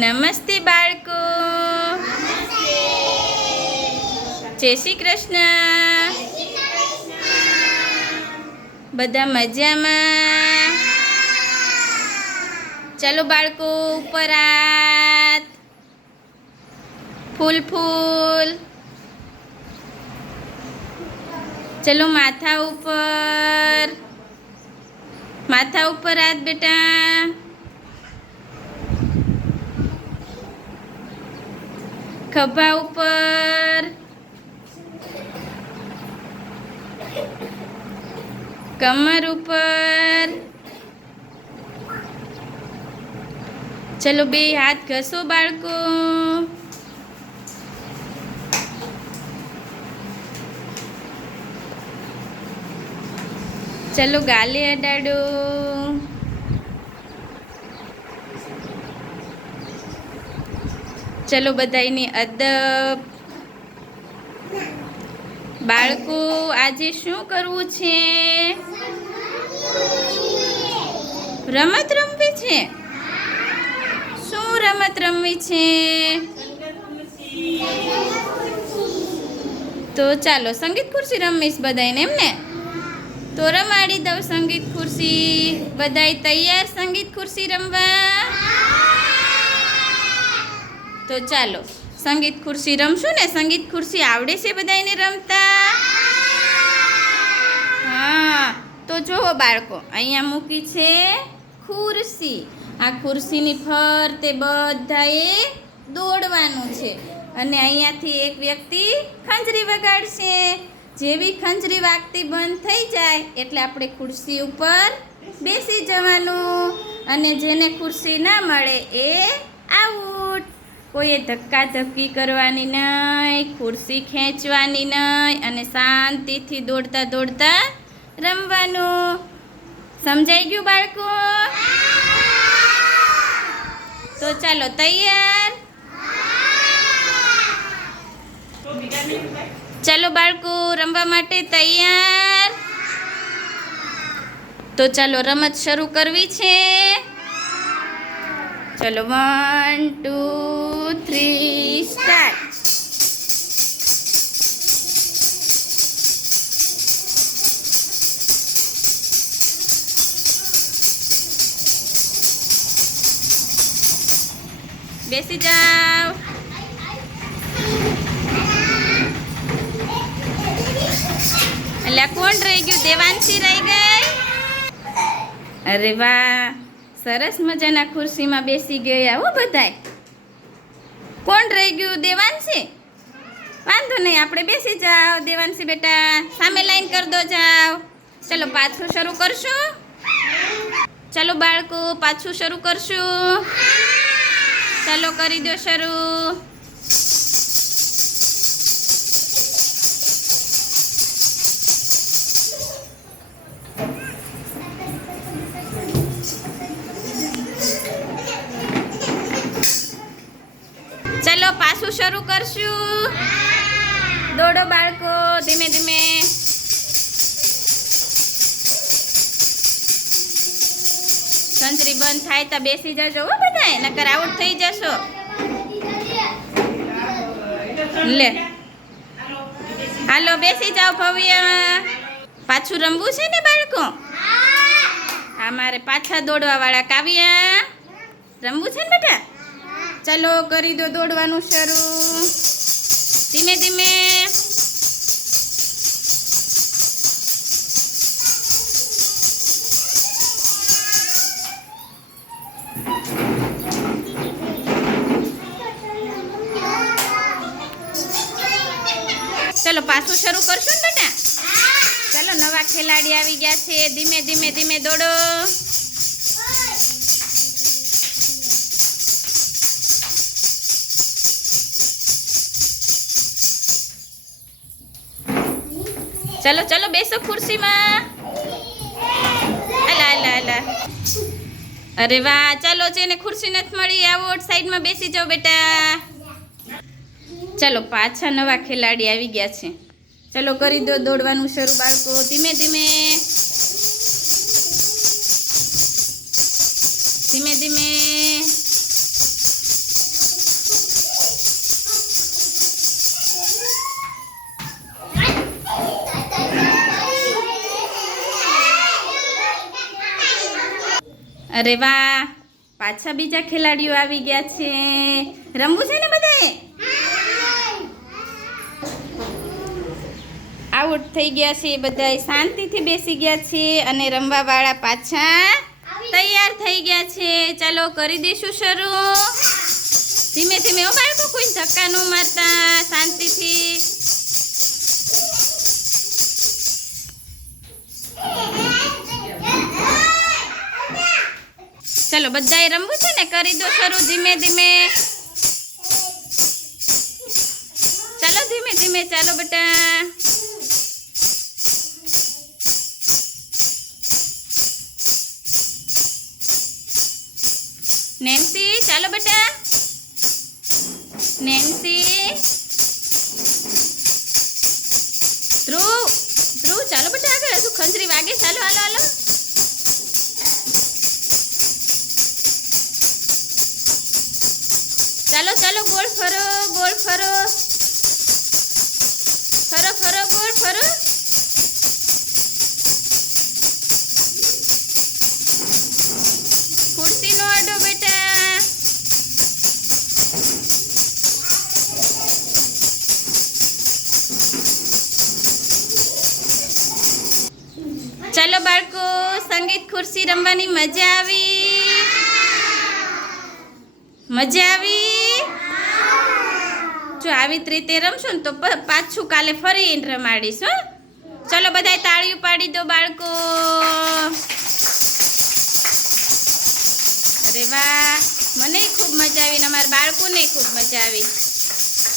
નમસ્તે બાળકો. જય શ્રી કૃષ્ણ. બધા મજામાં? ચાલો બાળકો, ઉપર હાથ, ફૂલ ફૂલ. ચલો માથા ઉપર હાથ બેટા. ખભા ઉપર, કમર ઉપર. ચલો બે હાથ ઘસો બાળકો. ચલો ગાલે અડાડો. ચલો બધાયની અદબ. બાળકો, આજે શું કરવું છે? રમત રમવી છે. શું રમત રમવી છે? તો ચાલો સંગીત ખુરશી રમીશ બધાયને, એમને તો રમાડી દઉં સંગીત ખુરશી. બધાય તૈયાર સંગીત ખુરશી રમવા? તો ચાલો સંગીત ખુરશી રમશું ને. સંગીત ખુરશી આવડે છે બધાયને રમતા? હા, તો જુઓ બાળકો, અહીંયા મૂકી છે ખુરશી. આ ખુરશીની ફરતે બધાએ દોડવાનું છે અને અહીંયાથી એક વ્યક્તિ ખંજરી વગાડશે. જેવી ખંજરી વાગતી બંધ થઈ જાય એટલે આપણે ખુરશી ઉપર બેસી જવાનું અને જેને ખુરશી ના મળે એ આઉટ. કોઈએ ધક્કાધક્કી કરવાની નહીં, ખુરશી ખેંચવાની નહીં અને શાંતિથી દોડતા દોડતા રમવાનું. સમજાઈ ગયું બાળકો? તો ચાલો તૈયાર? ચાલો બાળકો, રમવા માટે તૈયાર? તો ચાલો રમત શરૂ કરવી છે. ચલો 1 2 3 સ્ટાર્ટ. બેસી જાઓ. એટલે કોણ રહી ગયું? દેવાંશી રહી ગઈ. અરે વાહ, સરસ મજાના ખુરશીમાં બેસી ગયા હો બધાય. કોણ રહી ગયું? દેવાંશી. વાંધો નહીં, આપણે બેસી જાઓ. દેવાંશી બેટા સામે લાઈન કરી દો, જાઓ. ચલો પાછું શરૂ કરશું. ચલો બાળકો, પાછું શરૂ કરશું. ચાલો કરી દો શરૂ. ચલો પાછું શરૂ કરશું. દોડો બાળકો, ધીમે ધીમે. ખંજરી બંધ થાય તો બેસી જજો હો બધાય, નકર આઉટ થઈ જશો. લે હાલો બેસી જાઓ ભવ્ય. પાછું રમવું છે ને બાળકો? હા, મારે પાછા દોડવા વાળા કાવ્યા રમવું છે ને બેટા? ચલો કરી દો દોડવાનું શરૂ. ધીમે ધીમે. ચલો પાછું શરૂ કરશું ને બેટા? ચલો નવા ખેલાડી આવી ગયા છે. ધીમે ધીમે ધીમે દોડો. ચલો ચલો બેસો ખુરશીમાં. અલા અલા અલા. અરે વાહ, ચાલો જેને ખુરશી નથી મળી આવો સાઈડમાં બેસી જાઓ બેટા. ચલો પાછા નવા ખેલાડી આવી ગયા છે. ચલો કરી દો દોડવાનું શરૂ બાળકો, ધીમે ધીમે. ધીમે ધીમે અરે વાહ, પાછા બીજા ખેલાડીઓ આવી ગયા છે. રમવું છે ને બધાએ? આઉટ થઈ ગયા છે બધાએ, શાંતિથી બેસી ગયા છે અને રમવાવાળા પાછા તૈયાર થઈ ગયા છે. ચાલો કરી દઈશું શરૂ. ધીમે ધીમે હો બાળકો, કોઈ ધક્કા ન મારતા, શાંતિથી. ચાલો બધાએ રમવું છે ને, કરી દો શરૂ ધીમે ધીમે. ચાલો ધીમે ધીમે, ચાલો બેટા. નેન્સી ચાલો બેટા. નેન્સી, ધ્રુવ ધ્રુવ ચાલો બેટા આગળ. હજુ ખંજરી વાગે. ચાલો હાલો હાલો. ચાલો ચાલો, ગોળ ફરો, ગોળ ફરો, ફરો ફરો, ગોળ ફરો. ખુરશીનો અડો બેટા. ચાલો બાળકો, સંગીત ખુરશી રમવાની મજા આવી? મજા આવી? જો આવી રીતે રમશો ને તો પાછું કાલે ફરી રમાડીશું. ચલો બધાય તાળીઓ પાડી દો બાળકો. અરે વાહ, મને ખૂબ મજા આવી ને અમારા બાળકોને ખૂબ મજા આવી.